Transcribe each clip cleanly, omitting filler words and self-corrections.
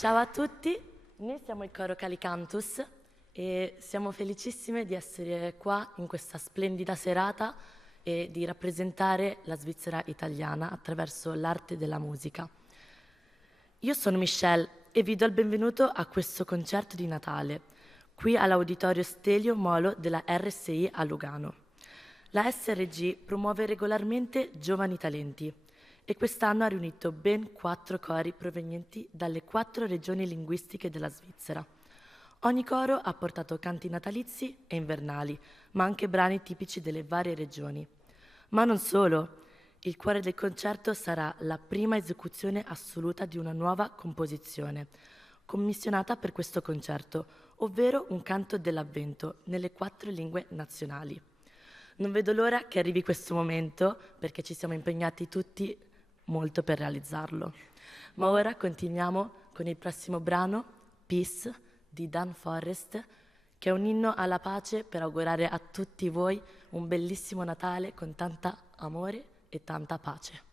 Ciao a tutti, noi siamo il coro Calicantus e siamo felicissime di essere qua in questa splendida serata e di rappresentare la Svizzera italiana attraverso l'arte della musica. Io sono Michelle e vi do il benvenuto a questo concerto di Natale, qui all'Auditorio Stelio Molo della RSI a Lugano. La SRG promuove regolarmente giovani talenti e quest'anno ha riunito ben 4 cori provenienti dalle 4 regioni linguistiche della Svizzera. Ogni coro ha portato canti natalizi e invernali, ma anche brani tipici delle varie regioni. Ma non solo, il cuore del concerto sarà la prima esecuzione assoluta di una nuova composizione, commissionata per questo concerto, ovvero un canto dell'Avvento nelle 4 lingue nazionali. Non vedo l'ora che arrivi questo momento perché ci siamo impegnati tutti molto per realizzarlo. Ma ora continuiamo con il prossimo brano, Peace, di Dan Forrest, che è un inno alla pace per augurare a tutti voi un bellissimo Natale con tanta amore e tanta pace.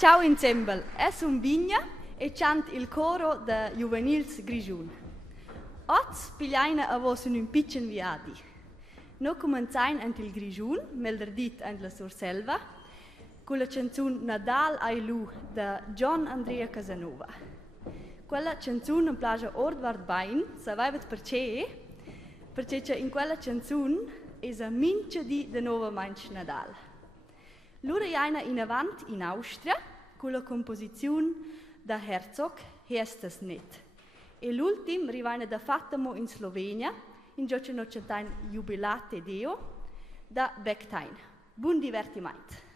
Ciao ensemble, sono Vigna e chant il coro de Juvenils Grigiun. Oggi pigliaina a vos un piccin viadi. No comenzain ant il Grigiun, melderdit ant la Surselva, con la canzun Nadal ai Lu de John Andrea Casanova. Quella canzun in plagia ordward bain, savaivat perché in quella canzun es a mince di de nova manch Nadal. Lura jaina in avant in Austria, con la composizione da Herzog, Hestes net. E l'ultim rivaina da Fatamo in Slovenia, in gioce no cantain Jubilate Deo, da Becktain. Buon divertimento!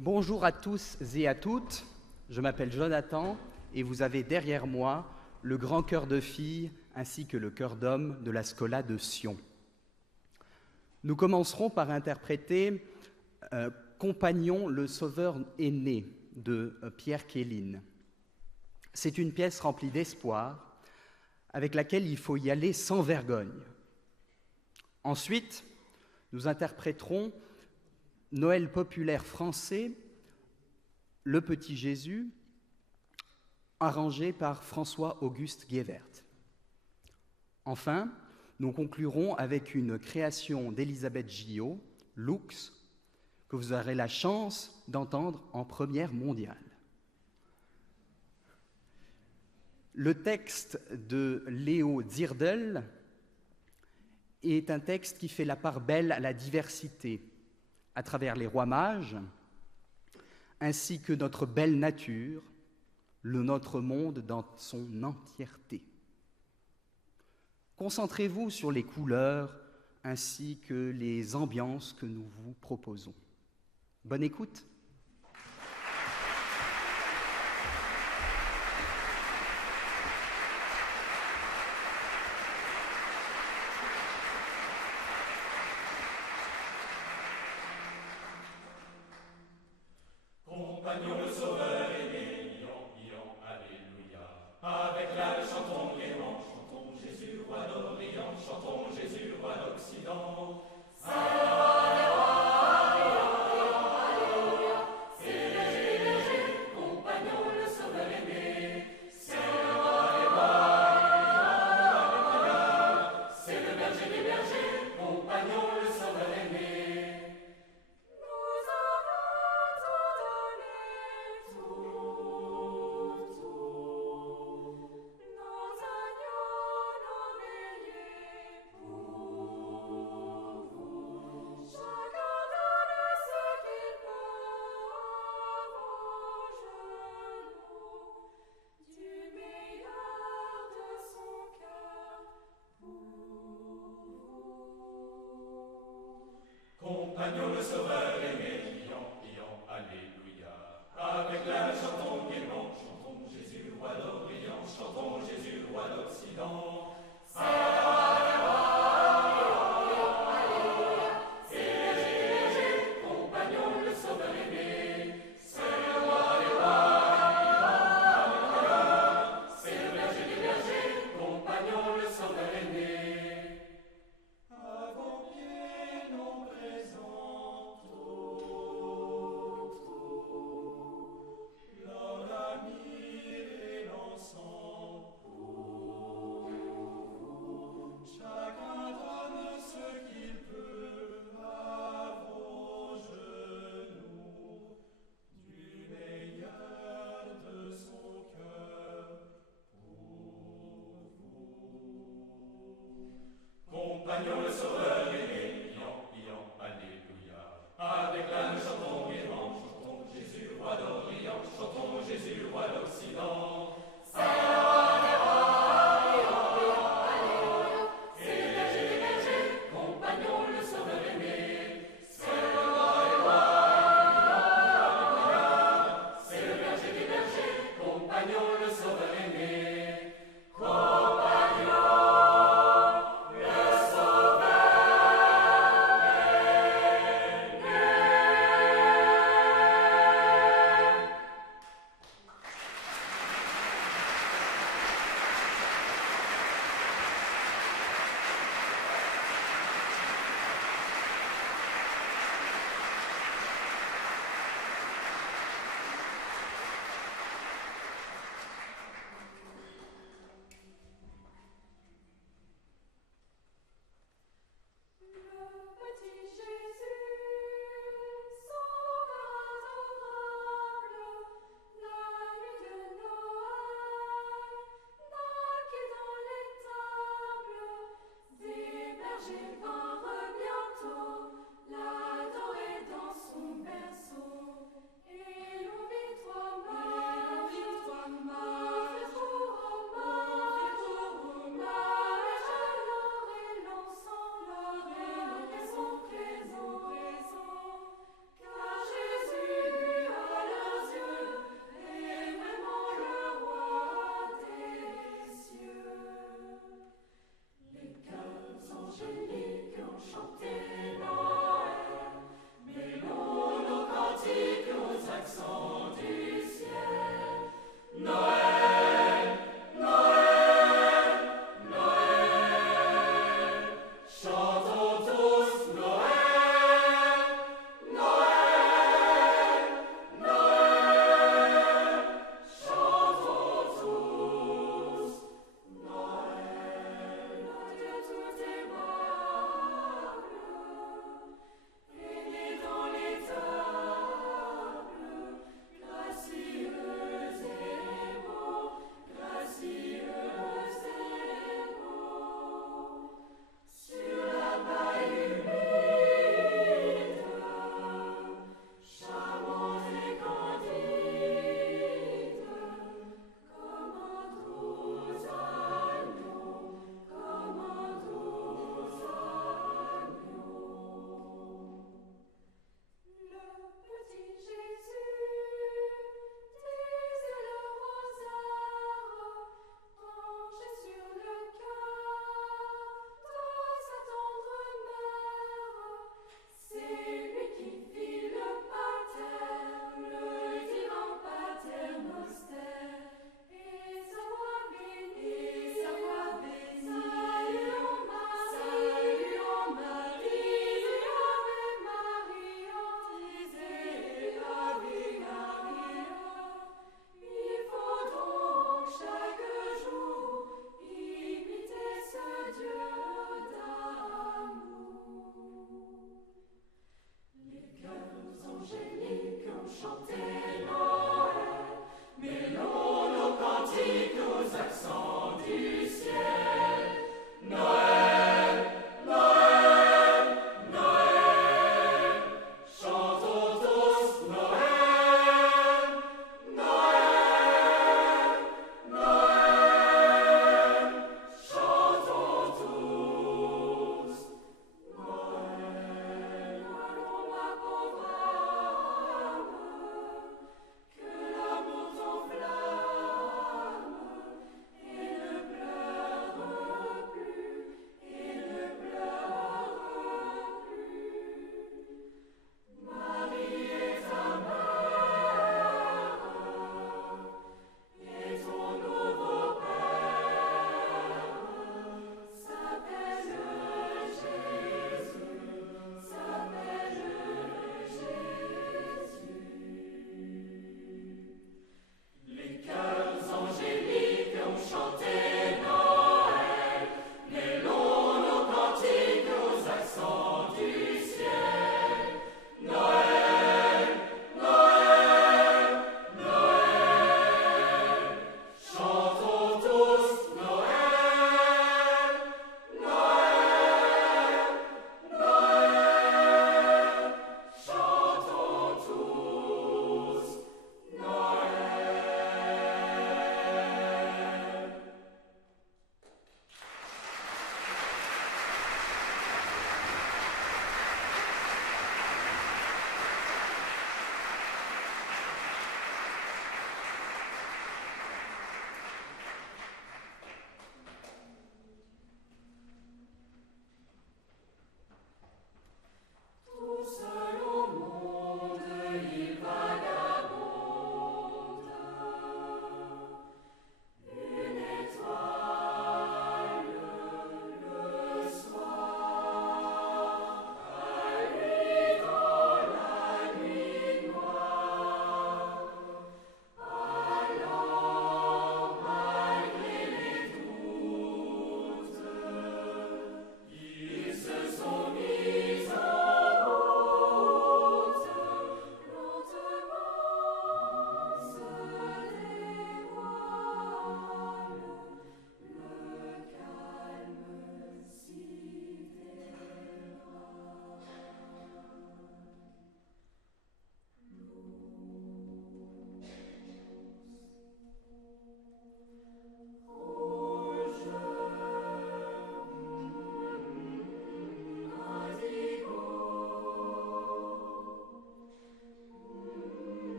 Bonjour à tous et à toutes, je m'appelle Jonathan et vous avez derrière moi le grand chœur de filles ainsi que le chœur d'hommes de la Schola de Sion. Nous commencerons par interpréter Compagnon, le sauveur est né de Pierre Kéline. C'est une pièce remplie d'espoir avec laquelle il faut y aller sans vergogne. Ensuite, nous interpréterons Noël populaire français, Le Petit Jésus, arrangé par François-Auguste Guévert. Enfin, nous conclurons avec une création d'Elisabeth Gillot, Lux, que vous aurez la chance d'entendre en première mondiale. Le texte de Léo Dzirdel est un texte qui fait la part belle à la diversité, à travers les rois mages, ainsi que notre belle nature, notre monde dans son entièreté. Concentrez-vous sur les couleurs ainsi que les ambiances que nous vous proposons. Bonne écoute. Compagnon le sauveur est né, Ion, Ion, Alléluia. Avec la chantons gaiement, chantons Jésus, roi d'Orient, chantons Jésus, roi d'Occident. C'est le roi des rois, Ion, Ion, Alléluia.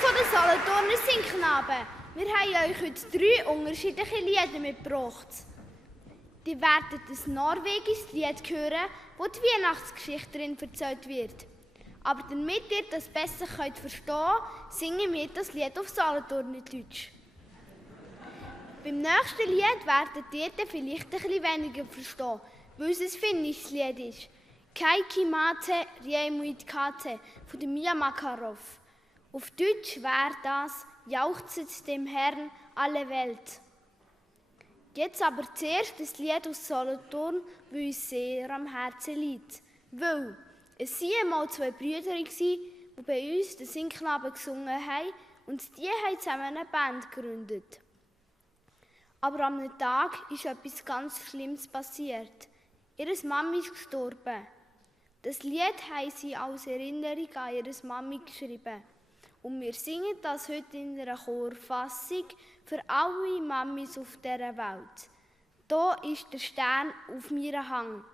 von den Solothurner Singknaben. Wir haben euch heute 3 unterschiedliche Lieder mitgebracht. Ihr werdet ein norwegisches Lied hören, wo die Weihnachtsgeschichte darin erzählt wird. Aber damit ihr das besser verstehen könnt, singen wir das Lied auf Solothurner Deutsch. Beim nächsten Lied werdet ihr dann vielleicht ein bisschen weniger verstehen, weil es ein finnisches Lied ist. Kaikki Mate Riemuit Kate von Mia Makarov. Auf Deutsch wäre das Jauchzet dem Herrn alle Welt. Jetzt aber zuerst das Lied aus Solothurn, das uns sehr am Herzen liegt. Weil es waren einmal 2 Brüder, die bei uns den Singknaben gesungen haben und die haben zusammen eine Band gegründet. Aber am Tag ist etwas ganz Schlimmes passiert. Ihre Mami ist gestorben. Das Lied haben sie als Erinnerung an ihre Mami geschrieben. Und wir singen das heute in einer Chorfassung für alle Mamis auf dieser Welt. Da ist der Stern auf meinem Hang.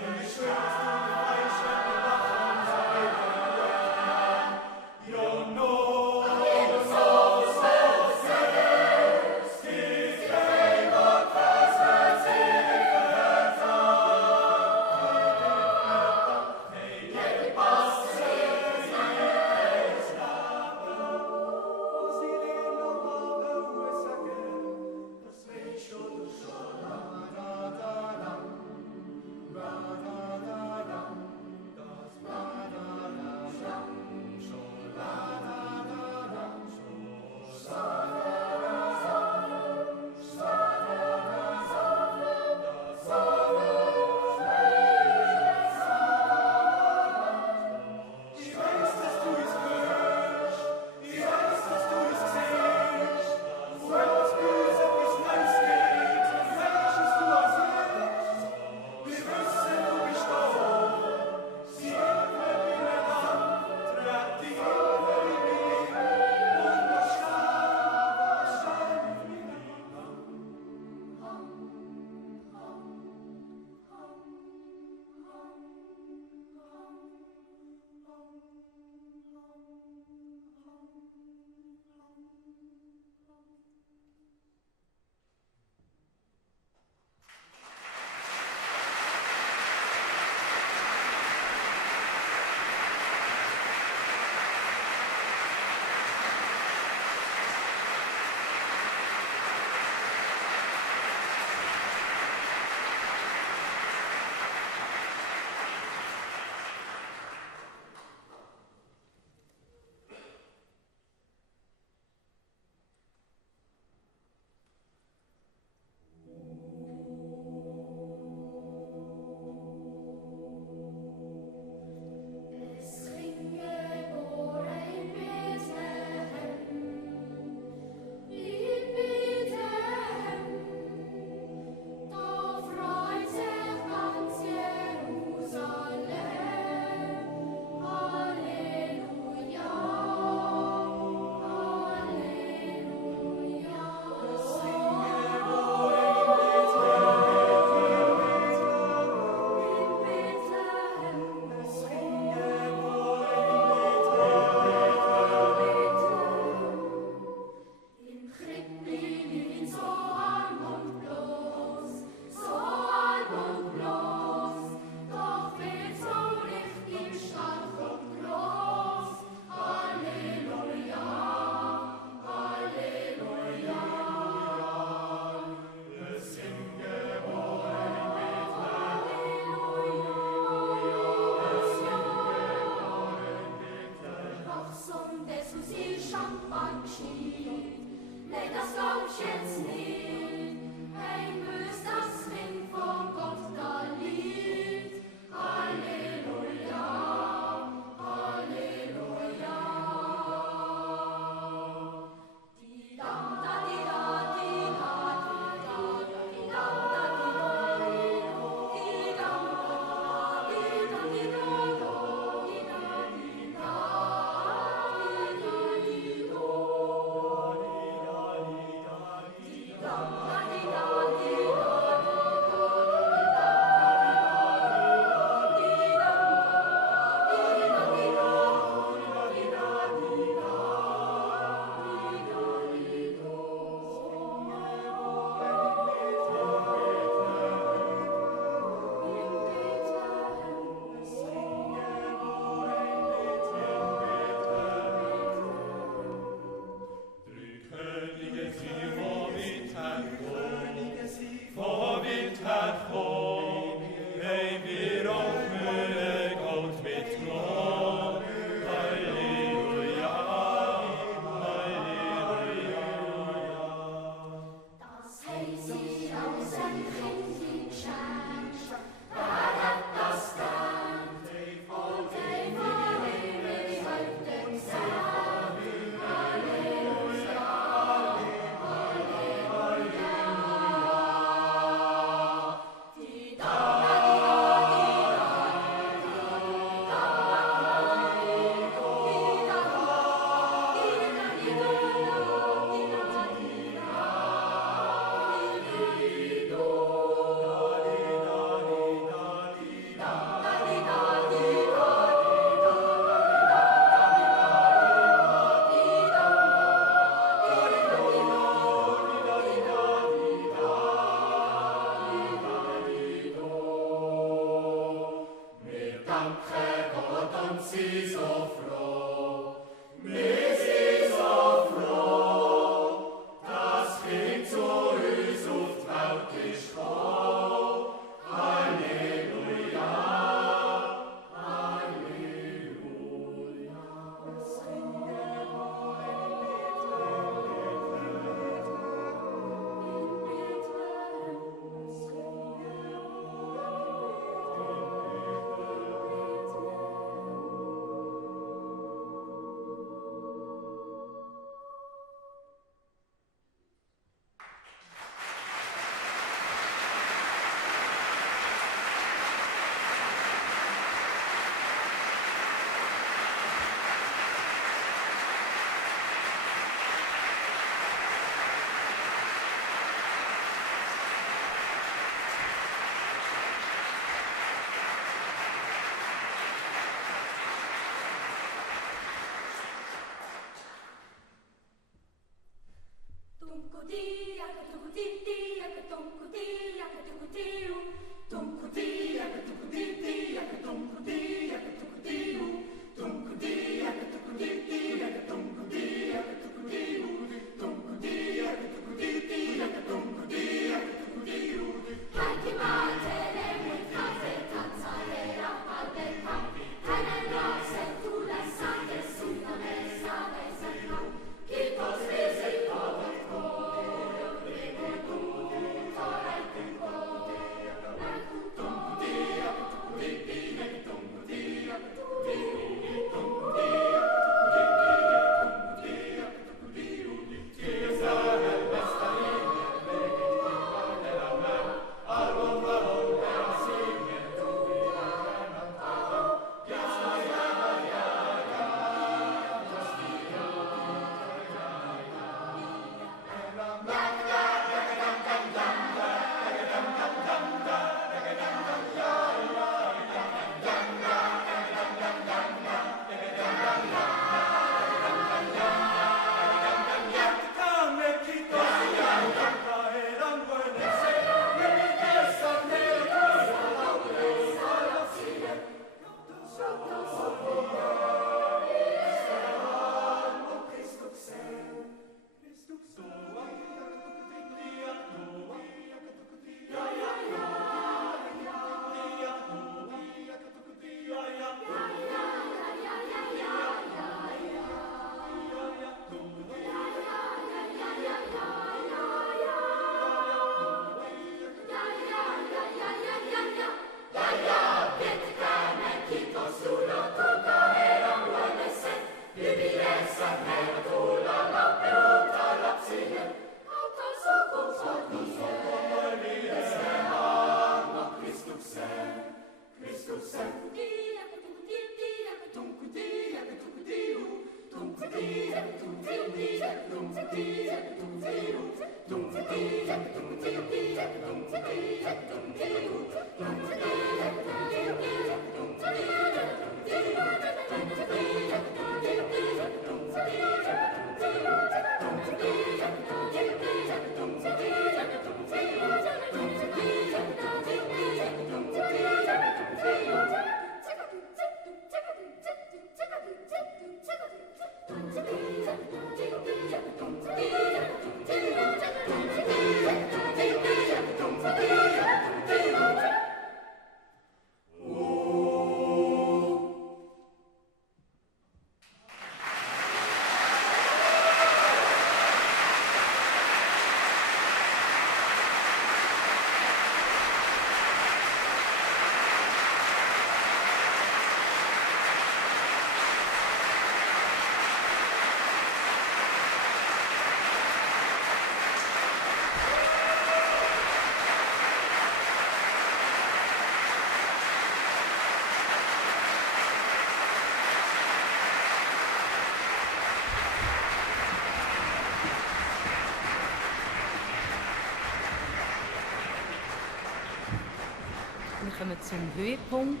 Wir kommen zum Höhepunkt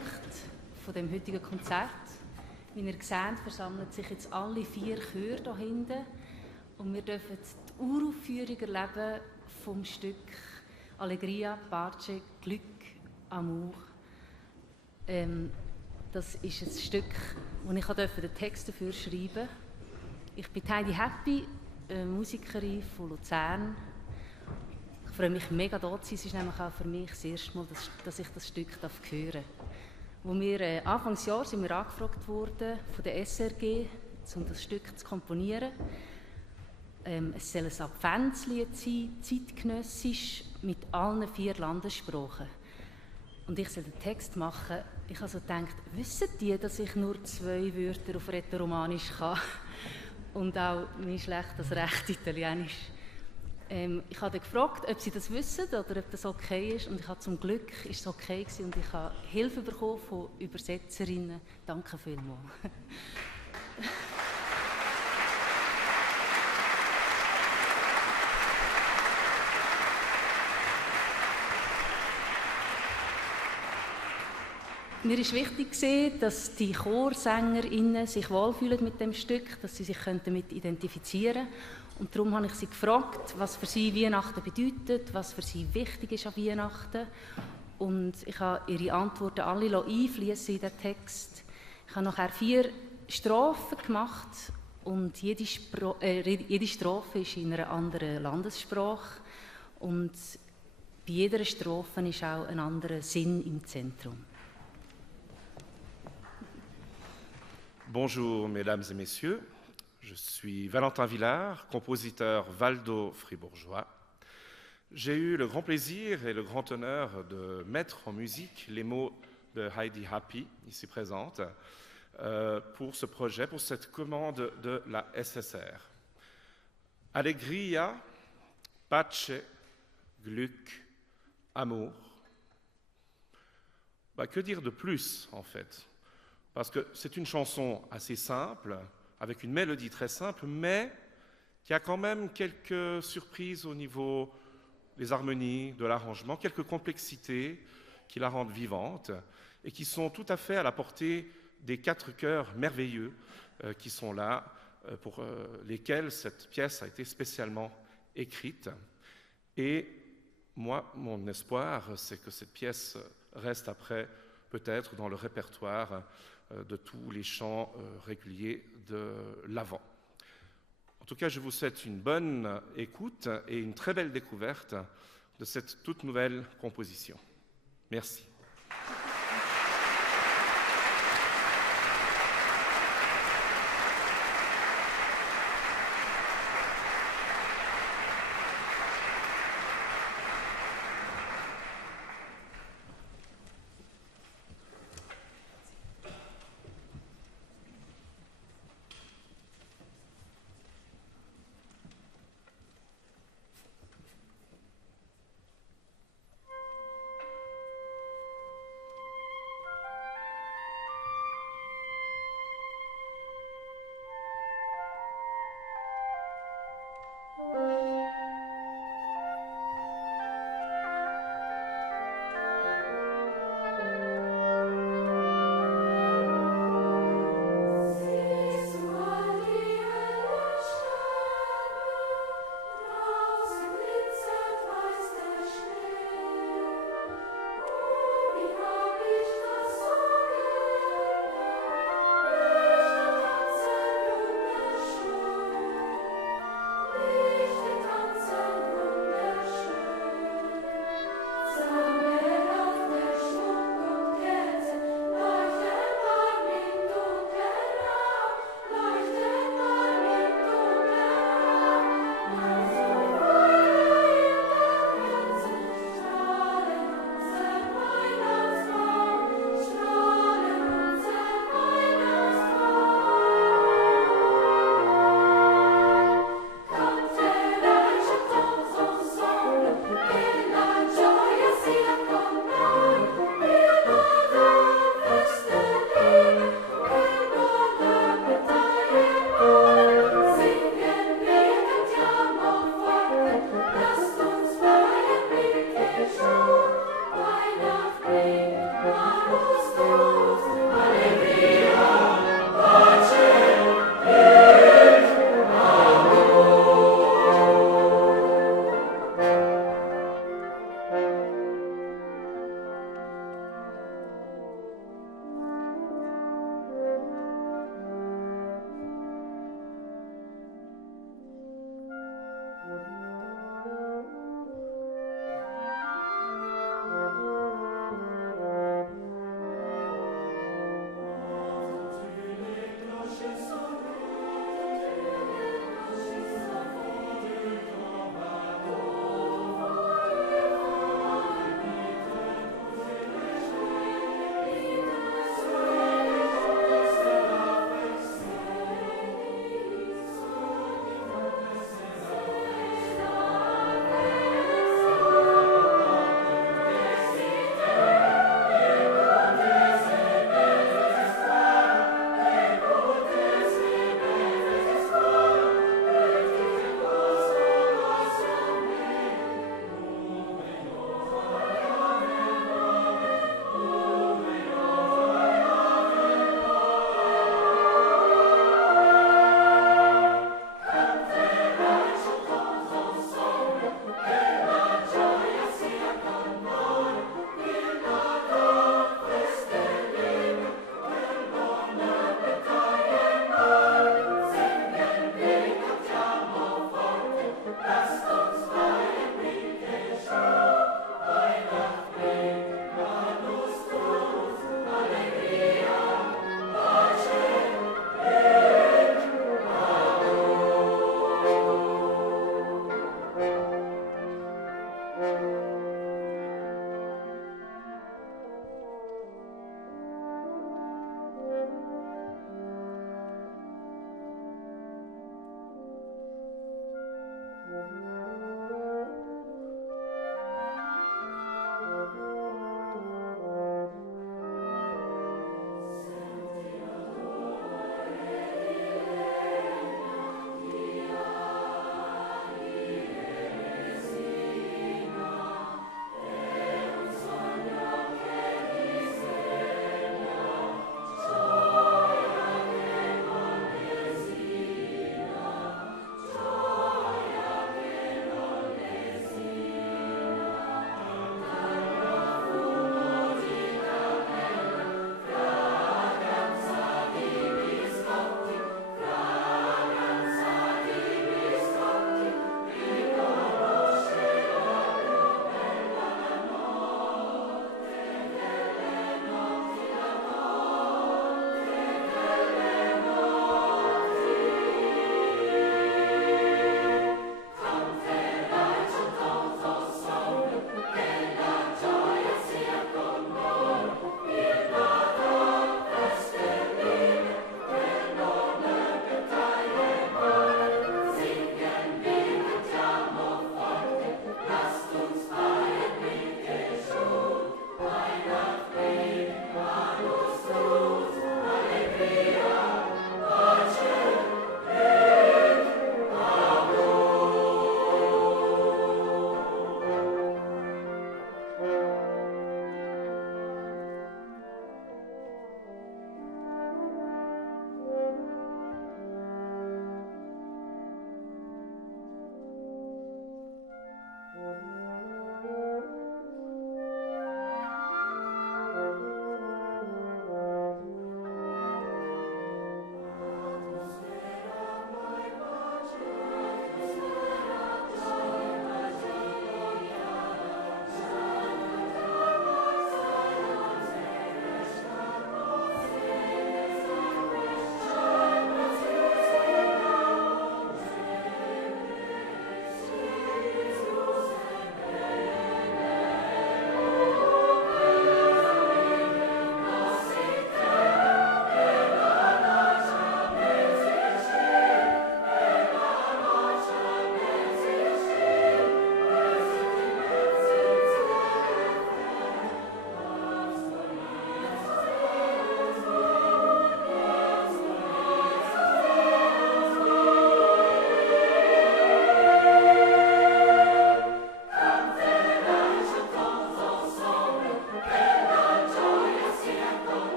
von dem heutigen Konzert. Wie ihr seht, versammeln sich jetzt alle 4 Chöre hier hinten und wir dürfen die Uraufführung erleben vom Stück Allegria, Pace, Glück, Amour. Das ist ein Stück, wo ich den Text dafür schreiben durfte. Ich bin Heidi Happy, Musikerin von Luzern. Ich freue mich mega, hier zu sein. Es ist nämlich auch für mich das erste Mal, dass ich das Stück hören darf. Als wir Anfangsjahr sind wir angefragt worden von der SRG, um das Stück zu komponieren. Es soll ein Adventslied sein, zeitgenössisch, mit allen 4 Landessprachen. Und ich soll den Text machen. Ich habe so gedacht, wissen die, dass ich nur 2 Wörter auf Rätoromanisch kann? Und auch nicht schlecht das recht Italienisch. Ich habe gefragt, ob sie das wissen oder ob das okay ist. Und ich habe zum Glück ist es okay gewesen und ich habe Hilfe bekommen von Übersetzerinnen. Danke vielmals. Mir war wichtig, dass die ChorsängerInnen sich wohlfühlen mit dem Stück, dass sie sich damit identifizieren können. Und darum habe ich sie gefragt, was für sie Weihnachten bedeutet, was für sie wichtig ist an Weihnachten. Und ich habe ihre Antworten alle einfließen in den Text. Ich habe nachher 4 Strophen gemacht und jede Strophe ist in einer anderen Landessprache. Und bei jeder Strophe ist auch ein anderer Sinn im Zentrum. Bonjour, mesdames et messieurs. Je suis Valentin Villard, compositeur valdo-fribourgeois. J'ai eu le grand plaisir et le grand honneur de mettre en musique les mots de Heidi Happy, ici présente, pour ce projet, pour cette commande de la SSR. Allegria, Pace, Glück, Amour. Que dire de plus, en fait? Parce que c'est une chanson assez simple, avec une mélodie très simple, mais qui a quand même quelques surprises au niveau des harmonies, de l'arrangement, quelques complexités qui la rendent vivante et qui sont tout à fait à la portée des 4 chœurs merveilleux qui sont là, pour lesquels cette pièce a été spécialement écrite. Et moi, mon espoir, c'est que cette pièce reste après peut-être dans le répertoire de tous les chants réguliers de l'Avent. En tout cas, je vous souhaite une bonne écoute et une très belle découverte de cette toute nouvelle composition. Merci. Amen.